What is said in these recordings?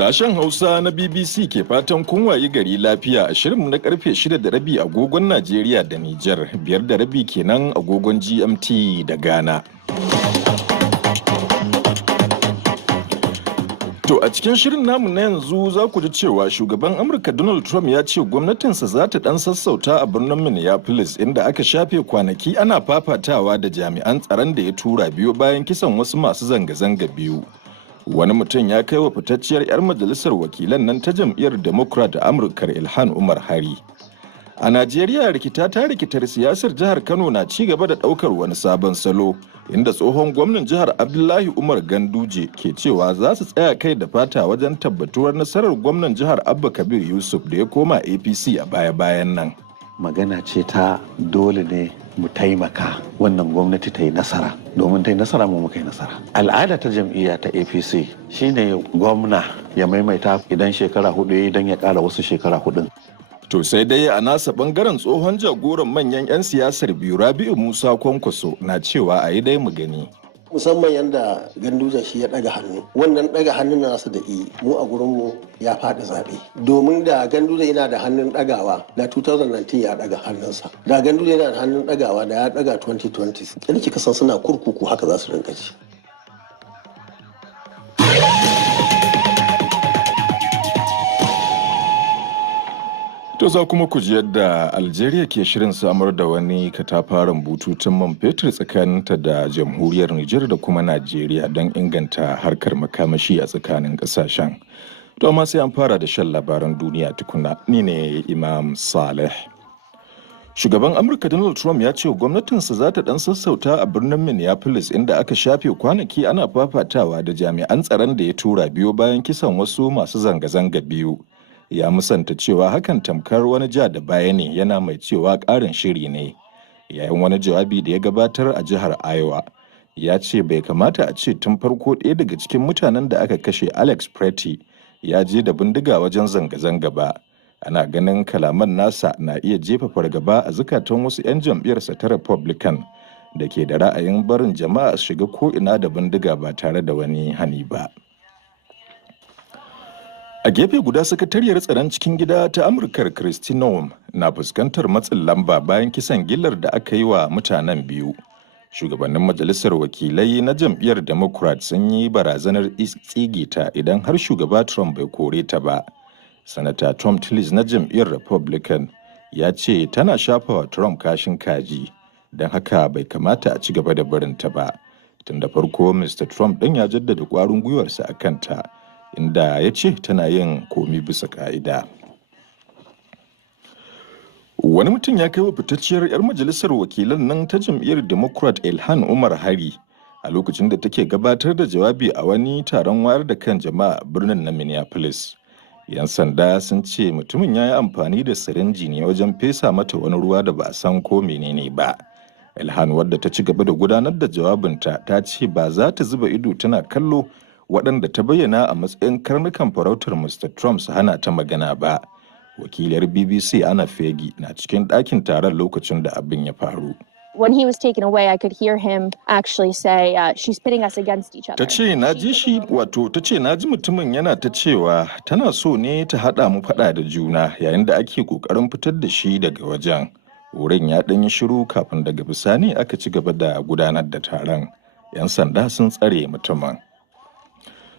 Sashen Hausa na BBC ke fatan kun wayi gari lafiya a shirinmu na karfe 6:30 agogon Najeriya da Nijar, 5:30 kenan agogon GMT da Ghana. To a cikin shirin namu na yanzu za ku ji cewa shugaban Amurka Donald Trump ya ce gwamnatinsa za ta dan sassauta a birnin Minneapolis inda aka shafe kwanaki ana fafatawa da jami'an tsaron da ya tura biyo bayan kisan wasu masu zanga-zanga biyu. Wani mutum ya kai wa fitacciyar 'yar majalisar wakilan nan ta jam'iyyar Democrat a Amurkar Ilhan Umar hari. A Najeriya rikitar siyasar jihar Kano na ci gaba da ɗaukar wani sabon salo, inda tsohon gwamnan jihar Abdullahi Umar Ganduje ke cewa za su tsaya kai da fata wajen tabbatuwar nasarar gwamnan jihar Abba Kabir Yusuf da ya koma APC a baya-bayan nan. Magana ce ta dole ne mu taimaka wannan gwamnati ta yi nasara, domin ta yi nasara mu muka yi nasara. Al'ada ta jam'iyya ta APC shine gwamna ya maimaita idan shekara hudu idan ya kara wasu shekara hudun. To sai dai a nasa bangaren tsohon jagoran manyan 'yan siyasar biyu Rabi'u Musa Kwankwaso na cewa a yi dai mu gani. Musamman yadda Ganduja shi ya daga hannu, wannan daga hannun nasa da mu a gurinmu ya faɗi zaɓe, domin da Ganduja yana da hannun dagawa da 2019 ya daga hannunsa, da Ganduja yana da hannun dagawa da ya daga 2020. Yadda kika san suna kurkuku haka za su rinka ci. To za kuma ku ji yadda Algeria ke shirin samar da wani katafaren bututun man fetur tsakaninta da jamhuriyar Nijar da kuma Najeriya don inganta harkar makamashi a tsakanin ƙasashen. To amma sai an fara da shan labaran duniya tukuna. Ni ne Imam Saleh. Shugaban Amurka Donald Trump ya ce gwamnatinsa za ta dan sassauta a birnin Minneapolis inda aka shafe kwanaki ana fafatawa da jami'an tsaron da ya tura biyo bayan kisan wasu masu zanga-zanga biyu. Ya musanta cewa hakan tamkar wani ja da baya ne, yana mai cewa ƙarin shiri ne. Yayin wani jawabi da ya gabatar a jihar Iowa, ya ce bai kamata a ce tun farko ɗaya daga cikin mutanen da aka kashe Alex Pretty ya je da bindiga wajen zanga-zanga ba. Ana ganin kalaman nasa na iya jefa fargaba a zukatan wasu 'yan jam'iyyarsa ta Republican da ke da ra'ayin barin jama'a su shiga ko'ina da bindiga ba tare da wani hani ba. A gefe guda, sakatariyar tsaron cikin gida ta Amurkar Kristi Noem na fuskantar matsin lamba bayan kisan gillar da aka yi wa mutanen biyu. Shugabannin majalisar wakilai na jam'iyyar Democrat sun yi barazanar tsige ta idan har shugaba Trump bai kore ta ba. Sanata Tom Tillis na jam'iyyar Republican ya ce tana shafa wa Trump kashin kaji, don haka bai kamata a ci gaba da barinta ba. Tun da farko Mr. Trump ɗin ya jaddada ƙwarin gwiwarsa a kanta, inda ya ce tana yin komi bisa ka'ida. Wani mutum ya kai wa fitacciyar 'yar majalisar wakilan nan ta jam'iyyar Democrat Ilhan Umar hari a lokacin da take gabatar da jawabi a wani taron wayar da kan jama'a a birnin na Minneapolis. 'Yan sanda sun ce mutumin ya yi amfani da sirinji ne wajen fesa mata wani ruwa da ba a san ko menene ba. Ilhan, wadda ta ci gaba da gudanar da jawabinta, ta ce ba za ta zuba ido tana kallo waɗanda ta bayyana a matsayin karnukan farautar Mr. Trump su hana ta magana ba. Wakiliyar BBC Anna Fegi na cikin ɗakin taron lokacin da abin ya faru. When he was taken away, I could hear him actually say, she's pitting us against each other. Ta ce na ji mutumin yana ta cewa tana so ne ta haɗa mu faɗa da juna yayin da ake ƙoƙarin fitar da shi daga wajen. Wurin ya ɗan yi shiru kafin daga bisani aka ci gaba da gudanar da taron. 'Yan sanda sun tsare mutumin.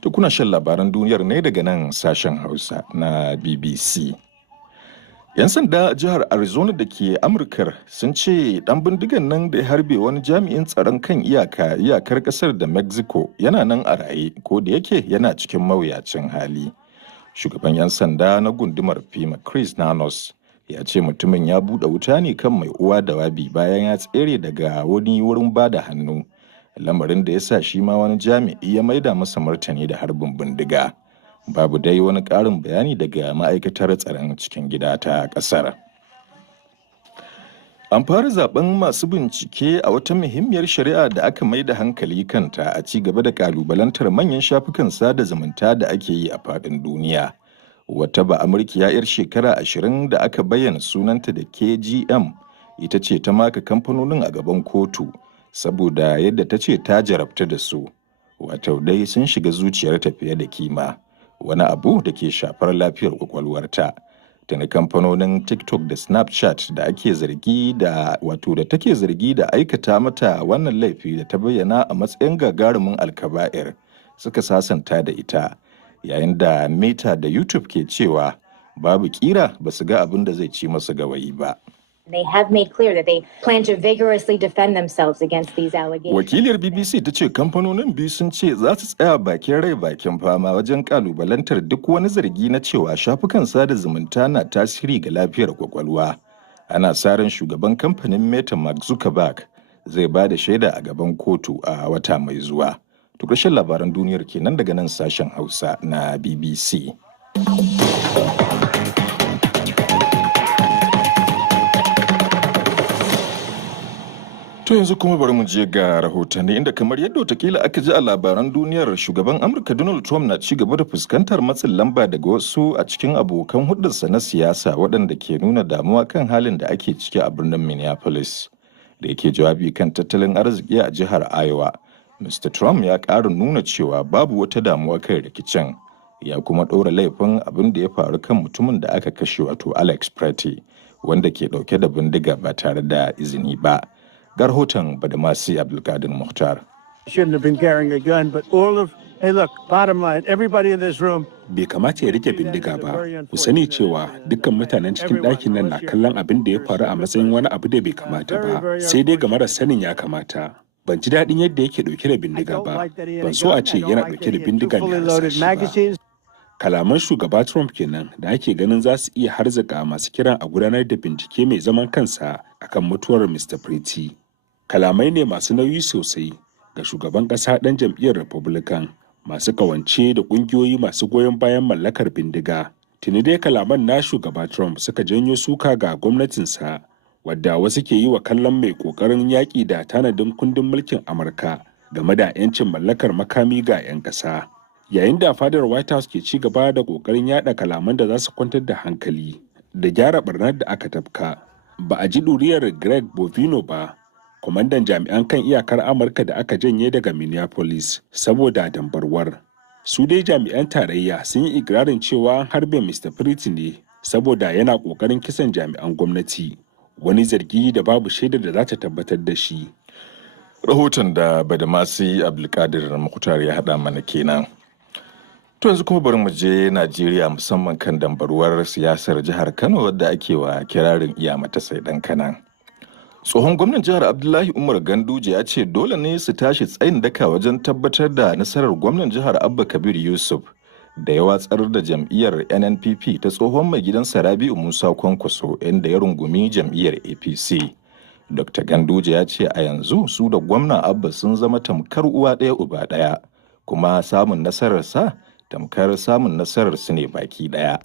To kuna shan labaran duniyar ne daga nan sashen Hausa na BBC. 'Yan sanda a jihar Arizona da ke Amurkar sun ce ɗan bindigan nan da ya harbe wani jami'in tsaron kan iyakar ƙasar da Mexico yana nan a raye, ko da yake yana cikin mawuyacin hali. Shugaban 'yan sanda na gundumar Pima, Chris Nanos, ya ce mutumin ya buɗe wuta ne kan mai uwa da wabi bayan ya tsere daga wani wurin bada hannu. Lamarin da ya sa shi ma wani jami'i ya maida masa martani da harbin bindiga. Babu dai wani ƙarin bayani daga ma'aikatar tsaron cikin gida ta ƙasar. An fara zaben masu bincike a wata muhimmiyar shari'a da aka mai da hankali kanta a ci gaba da ƙalubalantar manyan shafukan sada zumunta da ake yi a faɗin duniya. Wata Ba'amurkiya 'yar shekara 20 da aka bayyana sunanta da KGM ita ce ta maka kamfanonin a gaban kotu saboda yadda ta ce ta jarabta da su, wato dai sun shiga zuciyar fiye da kima. wani abu da ke shafar lafiyar kwakwalwarta. Tuni kamfanonin TikTok da Snapchat da ake zargi da take zargi da aikata mata wannan laifi da ta bayyana a matsayin gagarumin alkaba'ir suka sasanta da ita, yayin da Meta da YouTube ke cewa babu kira ba su ga abin da zai ci masu gawayi ba. They have made clear that they plan to vigorously defend themselves against these allegations. Wakiliyar BBC ta ce kamfanonin biyu sun ce za su tsaya bakin rai bakin fama wajen kalubalantar duk wani zargi na cewa shafukan sada zumunta na tasiri ga lafiyar kwakwalwa. Ana sa ran shugaban kamfanin Meta Mark Zuckerberg zai ba da shaida a gaban kotu a wata mai zuwa. To ƙarshen labaran duniyar kenan daga nan sashen Hausa na BBC. To yanzu kuma bari mu je ga rahotanni inda kamar yadda watakila aka ji a labaran duniyar shugaban Amurka Donald Trump na ci gaba da fuskantar matsin lamba daga wasu a cikin abokan hudarsa na siyasa waɗanda ke nuna damuwa kan halin da ake ciki a birnin Minneapolis. Da yake jawabi kan tattalin arziki a jihar Iowa, Mr. Trump ya ƙara nuna cewa babu wata damuwa kan rikicin. Ya kuma ɗora laifin abin da ya faru kan mutumin da aka kashe wato Alex Pretty, wanda ke ɗauke da bindiga ba tare da izini ba. Ga rahoton Badamasi Abdulkadir Mukhtar. Bai kamata ya rike bindiga ba. Ku sani cewa dukkan mutanen cikin ɗakin nan na kallon abin da ya faru a matsayin wani abu da bai kamata ba. Sai dai ga mara sanin ya kamata. Ban ji daɗin yadda yake ɗauke da bindiga ba. Ban so a ce yana ɗauke da bindigan ya rasa shi ba. Kalaman shugaba Trump kenan da ake ganin za su iya harzika masu kiran a gudanar da bincike mai zaman kansa akan mutuwar Mr. Pretty. Kalamai ne masu nauyi sosai ga shugaban ƙasa ɗan jam'iyyar Republican masu kawance da ƙungiyoyi masu goyon bayan mallakar bindiga. Tuni dai kalaman na shugaba Trump suka janyo suka ga gwamnatinsa, wadda wasu ke yi wa kallon mai ƙoƙarin yaƙi da tanadin kundin mulkin Amurka game da 'yancin mallakar makami ga 'yan ƙasa. Yayin da fadar White House ke ci gaba da ƙoƙarin yaɗa kalaman da za su kwantar da hankali da gyara ɓarnar da aka tafka, ba a ji ɗuriyar Greg Bovino ba, kwamandan jami'an kan iyakar Amurka da aka janye daga Minneapolis saboda dambarwar. Su dai jami'an tarayya sun yi ikirarin cewa an harbe Mr. Pretty ne saboda yana ƙoƙarin kisan jami'an gwamnati, wani zargi da babu shaidar da za ta tabbatar da shi. Rahoton da Badamasi Abdulkadir Mukhtar ya haɗa mana kenan. To yanzu kuma bari mu je Najeriya, musamman kan dambaruwar siyasar jihar Kano wadda ake wa kirarin iya mata sai ɗan kanan. Tsohon gwamnan jihar Abdullahi Umar Ganduje ya ce dole ne su tashi tsayin daka wajen tabbatar da nasarar gwamnan jihar Abba Kabir Yusuf da ya watsar da jam'iyyar NNPP ta tsohon mai gidansa Rabi'u Musa Kwankwaso, inda ya rungumi jam'iyyar APC. Dr. Ganduje ya ce a yanzu su da gwamna Abba sun zama tamkar uwa ɗaya uba ɗaya, kuma samun nasararsa tamkar samun nasarar su ne baki ɗaya.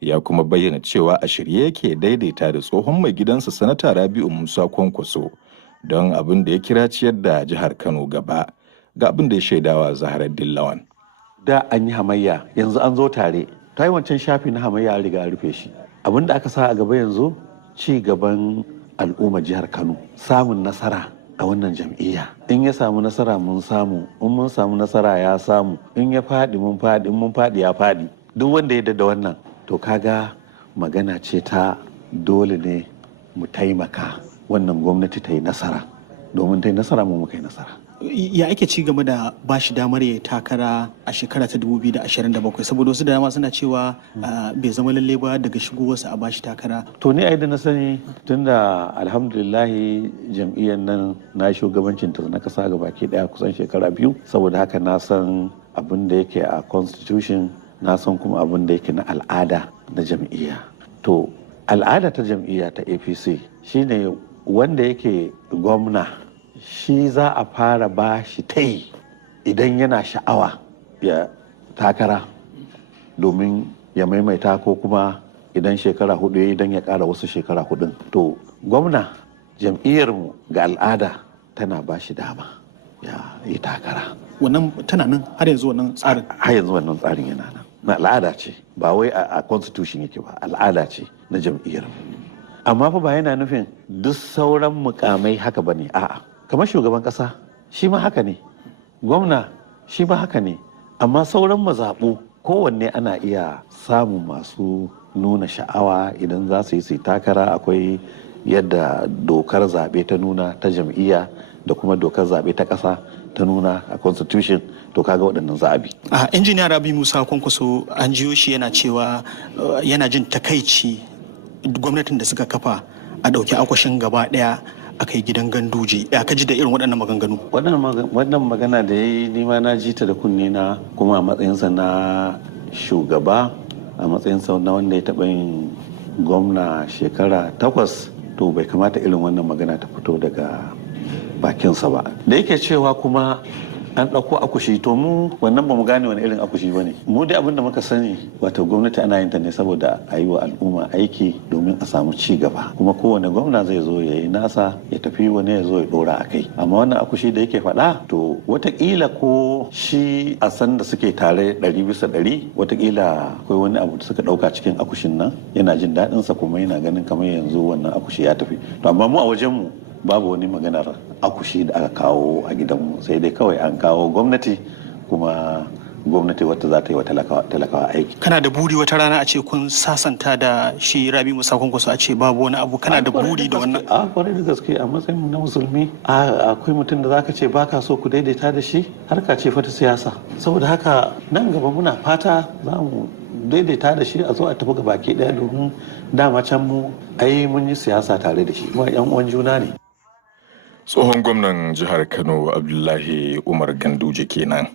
Ya kuma bayyana cewa a shirye yake daidaita da tsohon mai gidansa sanata Rabi'u Musa Kwankwaso don abin da ya kira ciyar da jihar Kano gaba. Ga abin da ya shaidawa Zaharaddin Lawan. Da an yi hamayya, yanzu an zo tare. Ta yi wancan shafi na hamayya an riga an rufe shi. Abin da aka sa a gaba yanzu ci gaban al'ummar jihar Kano, samun nasara a wannan jam'iyya. In ya samu nasara mun samu, in mun samu nasara ya samu, in ya faɗi mun faɗi, in mun faɗi ya faɗi. Duk wanda ya da wannan, to kaga magana ce ta dole ne mu taimaka wannan gwamnati ta yi nasara, domin ta yi nasara mu muka yi nasara. Ya ake ci gaba da ba shi damar ya takara a shekara ta 2027, saboda wasu da dama suna cewa bai zama lalle ba daga shigowarsa a ba shi takara. To ni ai da na sani, tunda alhamdulillahi jam'iyyar nan na shugabancin ta na kasa ga baki daya kusan shekara 2, saboda haka na san abin da yake a constitution, na san kuma abin da yake na al'ada na jam'iyya. To al'ada ta jam'iyya ta APC shine wanda yake gwamna shi za a fara ba shi tai idan yana sha'awa ya takara domin ya maimaita, ko kuma idan shekara 4 idan ya kara wasu shekara 4. To gwamna jam'iyyarmu ga al'ada tana ba shi dama ya yi takara. Wannan tana nan har yanzu wannan tsarin? Har yanzu wannan tsarin yana nan. Na al'ada ce, ba wai a constitution yake ba, al'ada ce na jam'iyyar. Amma fa ba yana nufin duk sauran mukamai haka ba ne, a'a. Kamar shugaban kasa shi ma haka ne, gwamna shi ma haka ne, amma sauran mazaɓu kowanne ana iya samun masu nuna sha'awa idan za su yi takara. Akwai yadda dokar zaɓe ta nuna ta jam'iyya da kuma dokar zaɓe ta ƙasa ta nuna a constitution, to kaga waɗannan zaɓi. A injiniya Rabi Musa Kwankwaso an jiyo shi yana cewa yana jin takaici gwamnatin da suka kafa a ɗauki akwashin gaba ɗaya a kai gidan Ganduje. Ya ka ji da irin waɗannan maganganu? Wannan magana da ya yi nima na ji ta da kunne na, kuma a matsayinsa na shugaba, a matsayinsa na wanda ya taɓa yin gwamna shekara 8, to bai kamata irin wannan magana ta fito daga bakinsa ba. Da yake cewa kuma an ɗauko akushi, to mu wannan ba mu gane wani irin akushi ba ne. Mu dai abin da muka sani, wato gwamnati ana yin ta ne saboda a yi wa al'umma aiki domin a samu ci gaba, kuma kowane gwamna zai zo ya yi nasa ya tafi, wani ya zo ya ɗora a kai. Amma wannan akushi da yake faɗa, to watakila ko shi a san da suke tare 100%, watakila akwai wani abu da suka ɗauka cikin akushin nan, yana jin daɗinsa kuma yana ganin kamar yanzu wannan akushi ya tafi. To amma mu a wajenmu babu wani maganar akushi da aka kawo a gidanmu, sai dai kawai an kawo gwamnati, kuma gwamnati wata za ta yi wa talakawa aiki. Kana da buri wata rana a ce kun sasanta da shi Rabi Musa Kwankwaso, a ce babu wani abu? Kana da buri da wannan? A kwarai da gaske, a matsayin mu na musulmi akwai mutum da zaka ce baka so ku daidaita da shi, harka ce fata siyasa. Saboda haka nan gaba muna fata za mu daidaita da shi, a zo a tafi gabaki daya, domin dama can mu mun yi siyasa tare da shi, kuma yan uwan juna ne. Tsohon gwamnan jihar Kano Abdullahi Umar Ganduje kenan.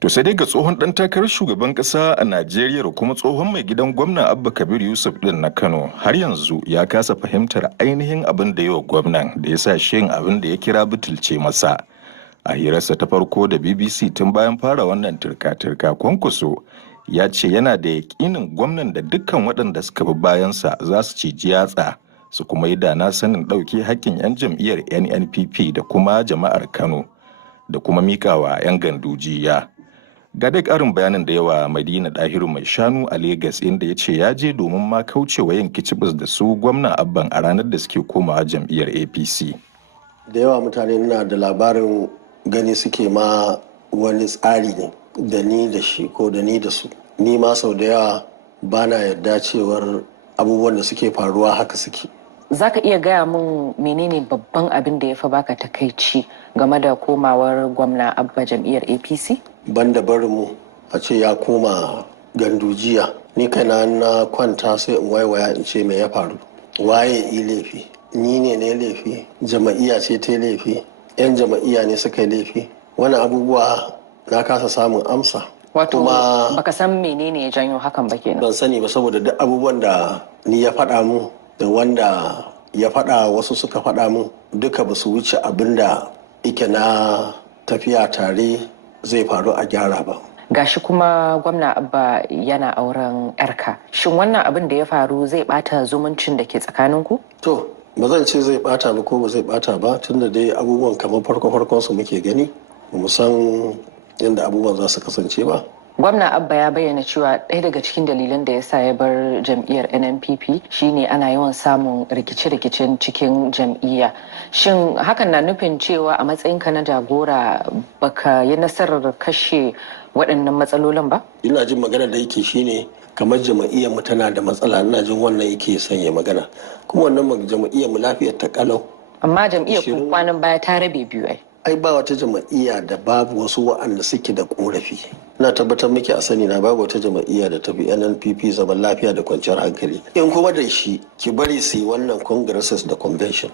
To sai dai ga tsohon ɗan takarar shugaban ƙasa a Najeriya kuma tsohon mai gidan gwamna Abba Kabir Yusuf ɗin na Kano har yanzu ya kasa fahimtar ainihin abin da yawa gwamnan da ya sa shi yin abin da ya kira butulce masa. A hirarsa ta farko da BBC tun bayan fara wannan turka-turka, Kwankwaso ya ce yana da yaƙinin gwamnan da dukkan waɗanda suka bi bayansa za su ciji yatsa, su kuma yi dana sanin ɗauke haƙƙin 'yan jam'iyyar NNPP da kuma jama'ar Kano, da kuma miƙawa 'yan gandujiya. Ga dai ƙarin bayanin da yawa Madina Dahiru mai shanu a Legas, inda ya ce ya je domin ma kaucewa yin kicibis da su gwamna Abban a ranar da suke komawa jam'iyyar APC. Da yawa mutane na da labarin gani suke ma wani tsari ne da ni da shi ko da ni da su. Ni ma sau da yawa ba na yarda cewar abubuwan da suke faruwa haka suke. Za ka iya gaya min menene babban abin da ya fi baka takaici game da komawar gwamna Abba jam'iyyar APC? Banda barinmu a ce ya koma gandujiya, ni kaina na kwanta sai in waiwaya in ce me ya faru, waye yi laifi, ni ne laifi, jama'iyya ce ta laifi, 'yan jama'iyya ne suka yi laifi. Wani abubuwa na kasa samun amsa. Wato baka san menene ya janyo hakan ba kenan? Ban sani ba, saboda duk abubuwan da ni ya faɗa mu da wanda ya faɗa wasu suka faɗa mu duka ba su wuce abin da ike na tafiya tare zai faru a gyara ba. Gashi kuma gwamna Abba yana auren 'yarka. Shin wannan abin da ya faru zai bata zumuncin da ke tsakaninku? To, ba zan ce zai bata ba ko ba zai bata ba, tunda dai abubuwan kamar farko-farkon su muke gani, ba mu san yadda abubuwan za su kasance ba. Gwamna Abba ya bayyana cewa ɗaya daga cikin dalilan da ya sa ya bar jam'iyyar NNPP shine ana yawan samun rikice-rikicen cikin jam'iyya. Shin hakan na nufin cewa a matsayinka na jagora baka yi nasarar kashe waɗannan matsalolin ba? Ina jin magana da yake shine kamar jama'iyyar mu tana da matsala, ina jin wannan yake sanya magana. Kuma wannan jama'iyyar mu lafiyar ta kalau. Amma jam'iyyar ku kwanan baya ta rabe biyu ai ba wata jama'iyya da babu wasu wa'anda suke da korafi. Na tabbatar miki a sani na babu wata jama'iyya da tafi NNPP zaman lafiya da kwanciyar hankali. In kuma da shi ki bari su yi wannan congresses da convention.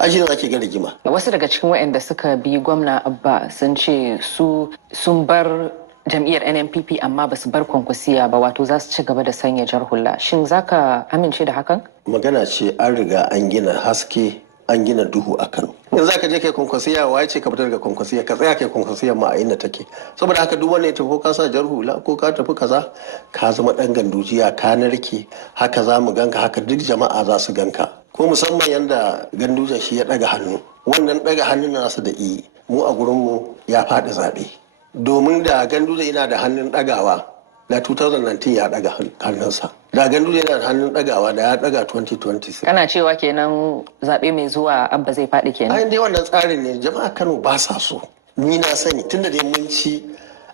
Ashe za ki ga rigima. Wasu daga cikin waɗanda suka bi gwamna Abba sun ce sun bar jam'iyyar NNPP amma ba su bar Kwankwasiya ba, wato za su ci gaba da sanya jar hula. Shin za ka amince da hakan? Magana ce an riga an gina haske, an gina duhu a Kano. In za ka je kai Kwankwasiya, waye ce ka fitar daga Kwankwasiya, ka tsaya kai Kwankwasiya ma a inda take. Saboda haka duk wanda ya tafi ko ka sa jar hula ko ka tafi kaza, ka zama dan gandujiya, ka narke, haka za mu ganka, haka duk jama'a za su ganka. Ko musamman yanda Ganduje shi ya daga hannu. Wannan daga hannun nasa da mu a gurinmu ya faɗi zaɓe. Domin da Ganduje yana da hannun ɗagawa na 2019 ya ɗaga hannunsa. Da Ganduje yana da hannun ɗagawa da ya ɗaga 2026. Kana cewa kenan zaɓe mai zuwa Abba zai faɗi kenan? Ai dai wannan tsarin ne jama'a Kano ba sa so. Ni na sani tunda dai mun ci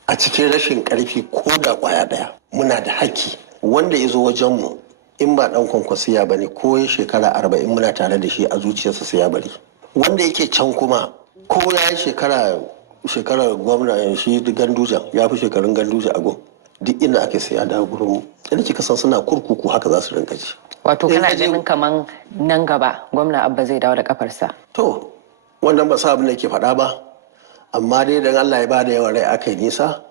a cikin rashin ƙarfi ko da ƙwaya ɗaya. Muna da haƙƙi wanda ya zo wajenmu in ba ɗan kwankwasiya ba ne ko ya shekara 40 muna tare da shi a zuciyarsa sai ya bari. Wanda yake can kuma ko ya yi shekarar gwamna shi Ganduja ya fi shekarun Ganduja a gun. Duk inda ake sai ya dawo gurin mu. Yadda kika san suna kurkuku haka za su rinka ji. Wato kana ganin kaman nan gaba gwamna Abba zai dawo da kafarsa. To wannan ba sa abin da ke faɗa ba, amma dai dan Allah ya bada yawan rai aka yi nisa,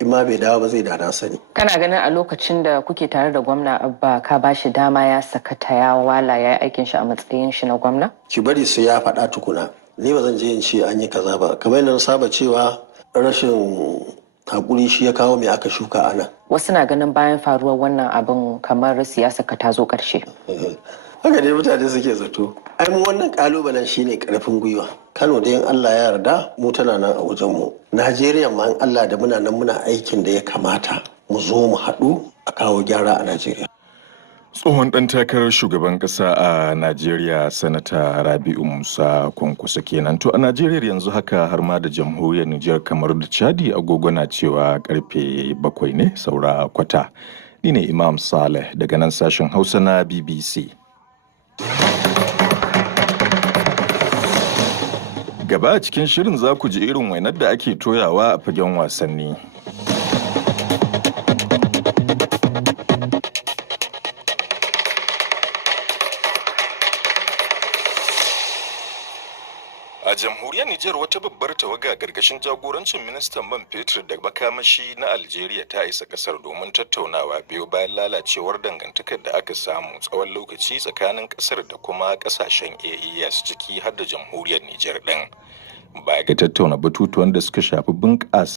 in ma bai dawo ba zai da na sani. Kana ganin a lokacin da kuke tare da gwamna Abba ka ba shi dama ya sakata ya wala ya yi aikin shi a matsayin shi na gwamna? Ki bari sai ya faɗa tukuna. Ni ba zan je in ce an yi kaza ba. Kamar yadda na saba cewa rashin hakuri shi ya kawo mai aka shuka a nan. Wasu na ganin bayan faruwar wannan abin kamar siyasa ka ta zo ƙarshe. Haka dai mutane suke zato. Ai mu wannan kalubalen shine karfin gwiwa. Kano da in Allah ya yarda mu tana nan a wajen mu. Najeriya ma in Allah da muna nan muna aikin da ya kamata mu zo mu haɗu a kawo gyara a Najeriya. Tsohon ɗan takarar shugaban ƙasa a Najeriya Sanata Rabi'u Musa Kwankwaso kenan. To a Najeriya yanzu haka har ma da jamhuriyar Nijar kamar da Chadi agogo na cewa karfe 7 ne saura kwata. Ni ne Imam Saleh daga nan sashen Hausa na BBC. Gaba a cikin shirin za ku ji irin wainar da ake toyawa a fagen wasanni. A jamhuriyar Nijar wata babbar tawaga gargashin jagorancin ministan man fetur da makamashi na Algeria ta isa kasar domin tattaunawa biyo bayan lalacewar dangantakar da aka samu tsawon lokaci tsakanin kasar da kuma kasashen AES ciki har da jamhuriyar Nijar din. Baya ga tattauna batutuwan da suka shafi bunƙasa